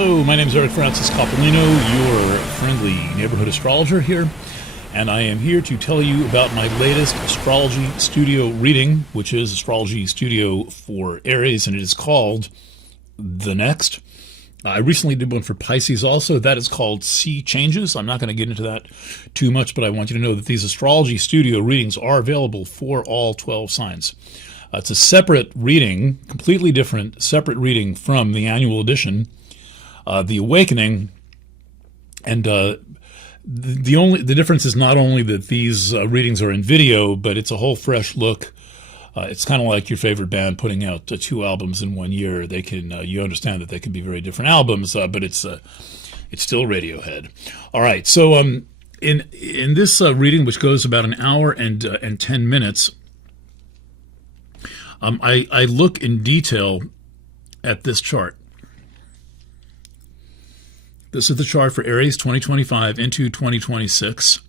Hello, my name is Eric Francis Coppolino, your friendly neighborhood astrologer here, and I am here to tell you about my latest Astrology Studio reading, which is Astrology Studio for Aries, and it is called The Next. I recently did one for Pisces also. That is called Sea Changes. I'm not going to get into that too much, but I want you to know that these Astrology Studio readings are available for all 12 signs. It's a separate reading, completely different, separate reading from the annual edition, The Awakening, and the difference is not only that these readings are in video, but it's a whole fresh look. It's kind of like your favorite band putting out two albums in 1 year. They can you understand that they can be very different albums, but it's still Radiohead. All right, so in this reading, which goes about an hour and 10 minutes. I look in detail at this chart. This is the chart for Aries 2025 into 2026,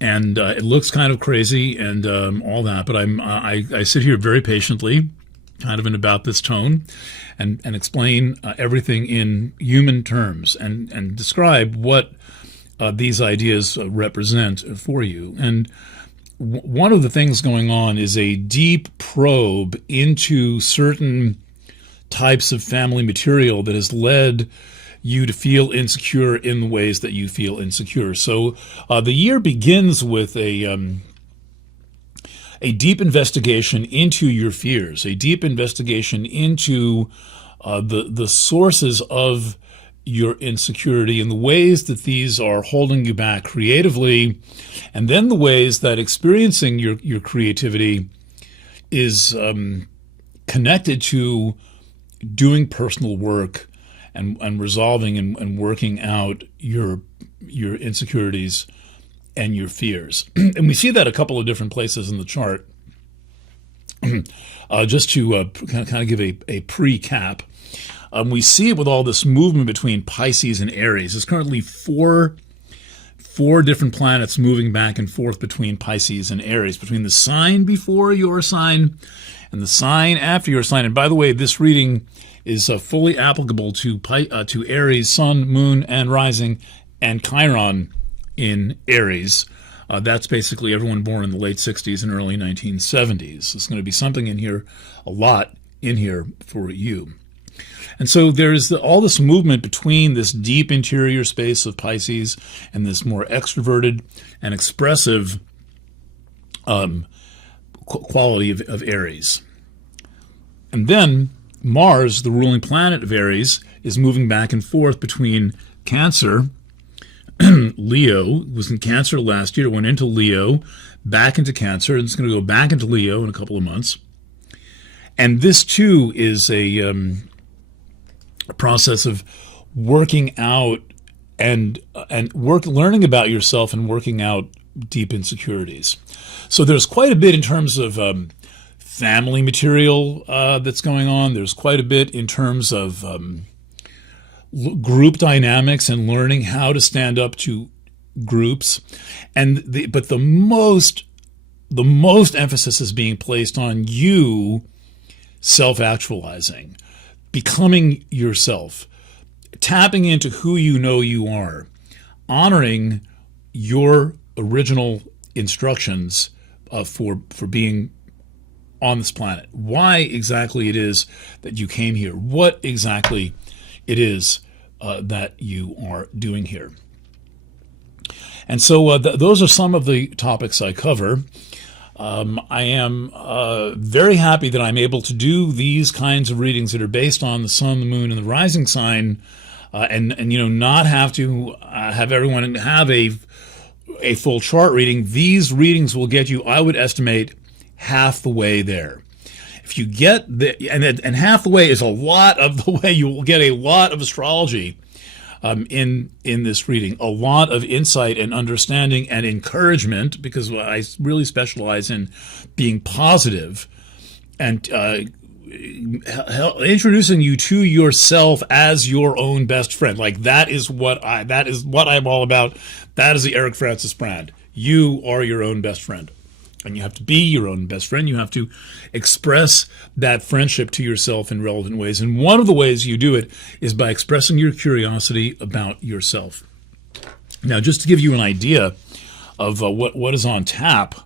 and it looks kind of crazy and all that. But I sit here very patiently, kind of in about this tone, and explain everything in human terms and describe what these ideas represent for you. And one of the things going on is a deep probe into certain types of family material that has led you to feel insecure in the ways that you feel insecure. So the year begins with a deep investigation into your fears, a deep investigation into the sources of your insecurity and the ways that these are holding you back creatively, and then the ways that experiencing your creativity is connected to doing personal work and resolving and working out your insecurities and your fears. And we see that a couple of different places in the chart. Just to kind of give a pre-cap, we see it with all this movement between Pisces and Aries. There's currently four different planets moving back and forth between Pisces and Aries, between the sign before your sign and the sign after your sign. And by the way, this reading is fully applicable to Aries, Sun, Moon, and Rising, and Chiron in Aries. That's basically everyone born in the late 60s and early 1970s. There's going to be something in here, a lot in here for you. And so there's all this movement between this deep interior space of Pisces and this more extroverted and expressive quality of Aries. And then Mars, the ruling planet of Aries, is moving back and forth between Cancer, Leo, was in Cancer last year, went into Leo, back into Cancer, and it's going to go back into Leo in a couple of months. And this, too, is a process of working out and learning about yourself and working out deep insecurities. So there's quite a bit in terms of family material that's going on. There's quite a bit in terms of group dynamics and learning how to stand up to groups. But the most emphasis is being placed on you self-actualizing, becoming yourself, tapping into who you know you are, honoring your original instructions for being on this planet, why exactly it is that you came here, what exactly it is that you are doing here. And so those are some of the topics I cover. I am very happy that I'm able to do these kinds of readings that are based on the sun, the moon, and the rising sign, and not have to have everyone have a full chart reading. These readings will get you, I would estimate, half the way there. If you get and half the way is a lot of the way. You will get a lot of astrology in this reading, a lot of insight and understanding and encouragement, because I really specialize in being positive and introducing you to yourself as your own best friend. Like that is what I'm all about. That is the Eric Francis brand. You are your own best friend. And you have to be your own best friend. You have to express that friendship to yourself in relevant ways. And one of the ways you do it is by expressing your curiosity about yourself. Now, just to give you an idea of what is on tap,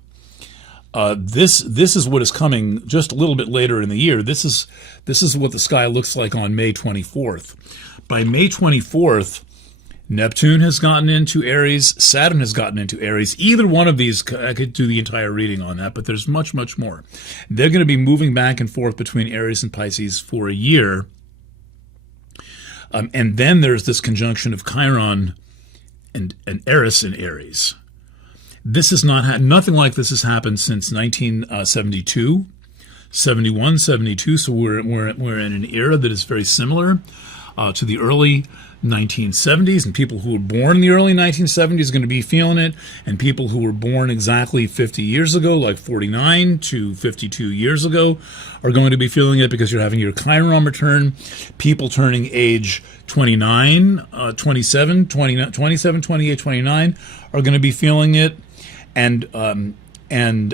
this is what is coming just a little bit later in the year. This is what the sky looks like on May 24th. By May 24th, Neptune has gotten into Aries, Saturn has gotten into Aries. Either one of these, I could do the entire reading on that, but there's much, much more. They're going to be moving back and forth between Aries and Pisces for a year. And then there's this conjunction of Chiron and Eris in Aries. This is nothing like this has happened since 1972, 71, 72. So we're in an era that is very similar to the early 1970s, and people who were born in the early 1970s are going to be feeling it, and people who were born exactly 50 years ago, like 49 to 52 years ago, are going to be feeling it because you're having your Chiron return. People turning age 29, 27, 29, 27, 28, 29 are going to be feeling it, and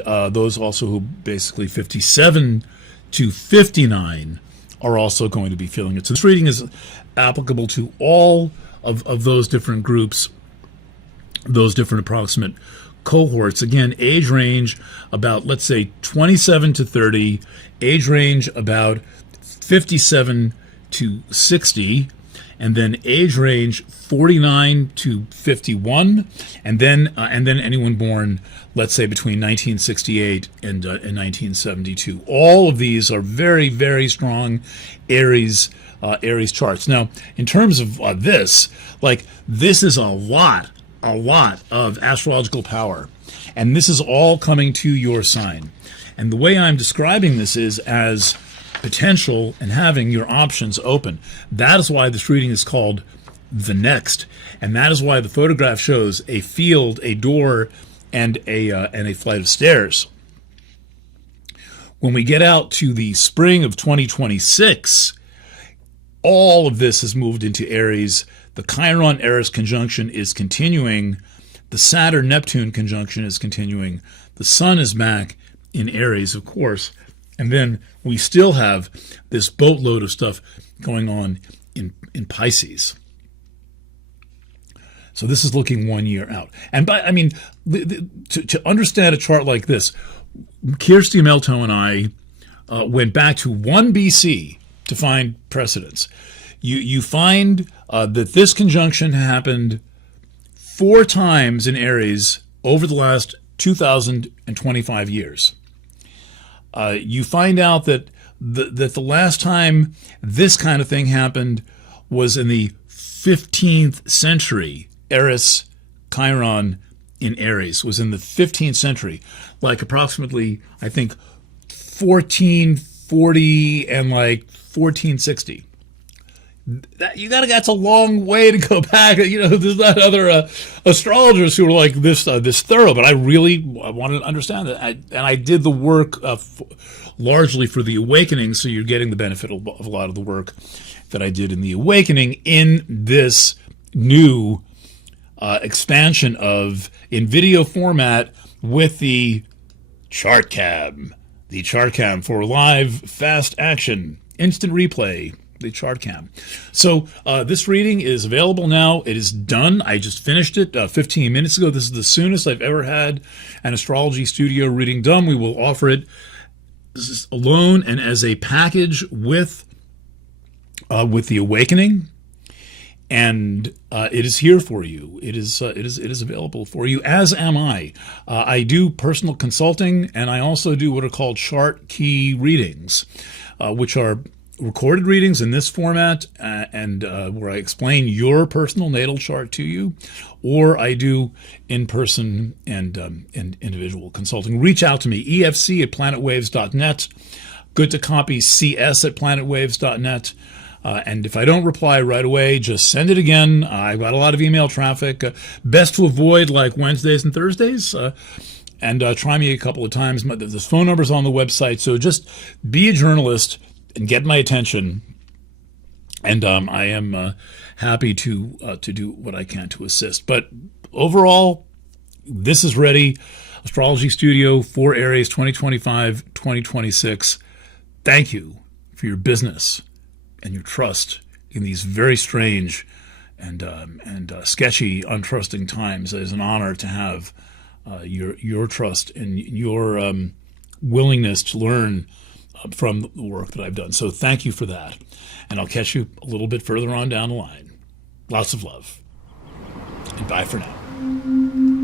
those also who basically 57 to 59 are also going to be feeling it. So this reading is applicable to all of those different groups, those different approximate cohorts. Again, age range about, let's say, 27 to 30, age range about 57 to 60, and then age range 49 to 51, and then anyone born, let's say, between 1968 and 1972. All of these are very, very strong Aries charts. Now, in terms of this is a lot of astrological power, and this is all coming to your sign. And the way I'm describing this is as potential and having your options open. That is why this reading is called The Next, and that is why the photograph shows a field, a door, and a flight of stairs. When we get out to the spring of 2026, all of this has moved into Aries. The Chiron-Eris conjunction is continuing. The Saturn-Neptune conjunction is continuing. The Sun is back in Aries, of course. And then we still have this boatload of stuff going on in Pisces. So this is looking 1 year out. And to understand a chart like this, Kirsty Melto and I went back to 1 BC to find precedents. You find that this conjunction happened 4 times in Aries over the last 2,025 years. You find out that the last time this kind of thing happened was in the 15th century. Eris, Chiron in Aries was in the 15th century, like approximately, I think, 1440 and like 1460. That's a long way to go back. There's not other astrologers who are like this thorough, but I really wanted to understand that. And I did the work largely for the Awakening, so you're getting the benefit of a lot of the work that I did in the Awakening in this new expansion in video format with the chart cam. The chart cam for live, fast action, instant replay. The chart cam. So this reading is available now. It is done. I just finished it 15 minutes ago. This is the soonest I've ever had an astrology studio reading done. We will offer it alone and as a package with the Awakening, and it is here for you. It is available for you. As am I. I do personal consulting, and I also do what are called chart key readings, which are recorded readings in this format, and where I explain your personal natal chart to you, or I do in-person and individual consulting. Reach out to me, efc@planetwaves.net. Good to copy, cs@planetwaves.net. And if I don't reply right away, just send it again. I've got a lot of email traffic. Best to avoid like Wednesdays and Thursdays. And try me a couple of times. There's phone numbers on the website. So just be a journalist and get my attention. And I am happy to do what I can to assist. But overall, this is ready. Astrology Studio for Aries 2025-2026. Thank you for your business and your trust in these very strange and sketchy, untrusting times. It is an honor to have your trust and your willingness to learn from the work that I've done. So thank you for that. And I'll catch you a little bit further on down the line. Lots of love. And bye for now.